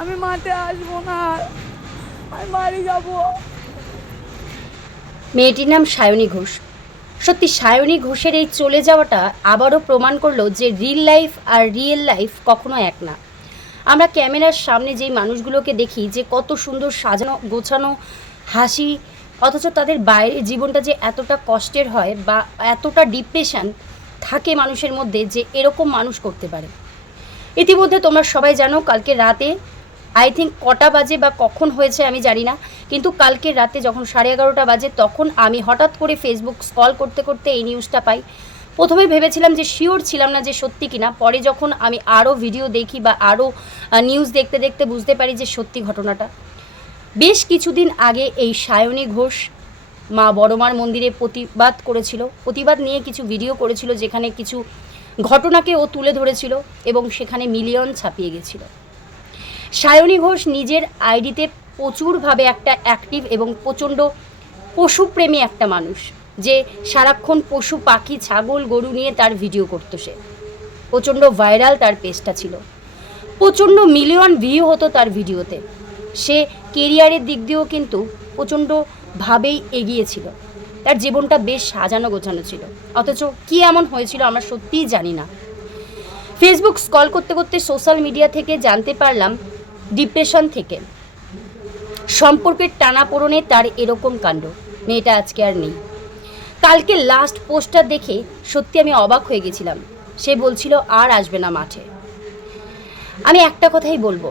আমি মাঠে আসবো না, আমি বাড়ি যাবো। মেয়েটির নাম সায়নী ঘোষ। সত্যি সায়নী ঘোষের এই চলে যাওয়াটা আবারও প্রমাণ করলো যে রিল লাইফ আর রিয়েল লাইফ কখনো এক না। আমরা ক্যামেরার সামনে যেই মানুষগুলোকে দেখি যে কত সুন্দর সাজানো গোছানো হাসি, অথচ তাদের বাইরের জীবনটা যে এতটা কষ্টের হয় বা এতটা ডিপ্রেশন থাকে মানুষের মধ্যে, যে এরকম মানুষ করতে পারে। ইতিমধ্যে তোমরা সবাই জানো কালকে রাতে আই থিঙ্ক কটা বাজে বা কখন হয়েছে আমি জানি না, কিন্তু কালকে রাতে যখন 11:30 বাজে তখন আমি হঠাৎ করে ফেসবুক স্ক্রল করতে করতে এই নিউজটা পাই। প্রথমে ভেবেছিলাম যে শিওর ছিলাম না যে সত্যি কিনা, পরে যখন আমি আরও ভিডিও দেখি বা আরও নিউজ দেখতে দেখতে বুঝতে পারি যে সত্যি ঘটনাটা। বেশ কিছুদিন আগে এই সায়নী ঘোষ মা বড়মার মন্দিরে প্রতিবাদ নিয়ে কিছু ভিডিও করেছিল, যেখানে কিছু ঘটনাকে ও তুলে ধরেছিল এবং সেখানে মিলিয়ন ছাপিয়ে গেছিল। সায়নী ঘোষ নিজের আইডিতে প্রচুরভাবে একটা অ্যাক্টিভ এবং প্রচণ্ড পশুপ্রেমী একটা মানুষ, যে সারাক্ষণ পশু পাখি ছাগল গরু নিয়ে তার ভিডিও করতো। সে প্রচণ্ড ভাইরাল তার পেজটা ছিল, প্রচণ্ড মিলিয়ন ভিউ হতো তার ভিডিওতে। সে কেরিয়ারের দিক দিয়েও কিন্তু প্রচণ্ডভাবেই এগিয়েছিল, তার জীবনটা বেশ সাজানো গোছানো ছিল। অথচ কী এমন হয়েছিল আমরা সত্যিই জানি না। ফেসবুক স্ক্রল করতে করতে সোশ্যাল মিডিয়া থেকে জানতে পারলাম ডিপ্রেশন থেকে, সম্পর্কের টানাপোড়েনে তার এরকম কাণ্ড। মেয়েটা আজকে আর নেই। কালকে লাস্ট পোস্টটা দেখে সত্যি আমি অবাক হয়ে গেছিলাম। সে বলছিল আর আসবে না মাঠে। আমি একটা কথাই বলবো,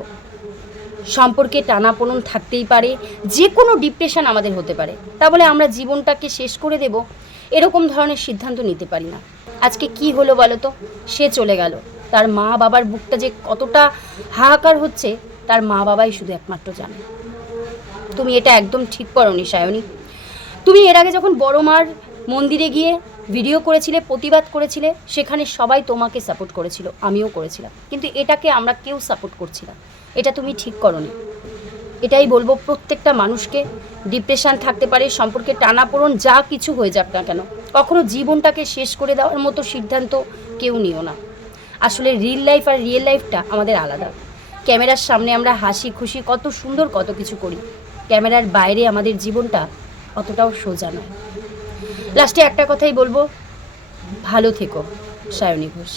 সম্পর্কে টানাপোড়েন থাকতেই পারে, যে কোনো ডিপ্রেশন আমাদের হতে পারে, তা বলে আমরা জীবনটাকে শেষ করে দেব এরকম ধরনের সিদ্ধান্ত নিতে পারি না। আজকে কি হলো বলো তো? সে চলে গেল, তার মা বাবার বুকটা যে কতটা হাহাকার হচ্ছে তার মা বাবাই শুধু একমাত্র জানে। তুমি এটা একদম ঠিক করোনি সায়নী। তুমি এর আগে যখন বড় মার মন্দিরে গিয়ে ভিডিও করেছিলে, প্রতিবাদ করেছিলে, সেখানে সবাই তোমাকে সাপোর্ট করেছিল, আমিও করেছিলাম, কিন্তু এটাকে আমরা কেউ সাপোর্ট করছি না। এটা তুমি ঠিক করোনি। এটাই বলবো প্রত্যেকটা মানুষকে, ডিপ্রেশন থাকতে পারে, সম্পর্কে টানাপোড়েন যা কিছু হয়ে যাক না কেন, কখনো জীবনটাকে শেষ করে দেওয়ার মতো সিদ্ধান্ত কেউ নিও না। আসলে রিল লাইফ আর রিয়েল লাইফটা আমাদের আলাদা। ক্যামেরার সামনে আমরা হাসি খুশি কত সুন্দর কত কিছু করি, ক্যামেরার বাইরে আমাদের জীবনটা অতটাও সোজা নয়। লাস্টে একটা কথাই বলবো, ভালো থেকো সায়নী ঘোষ।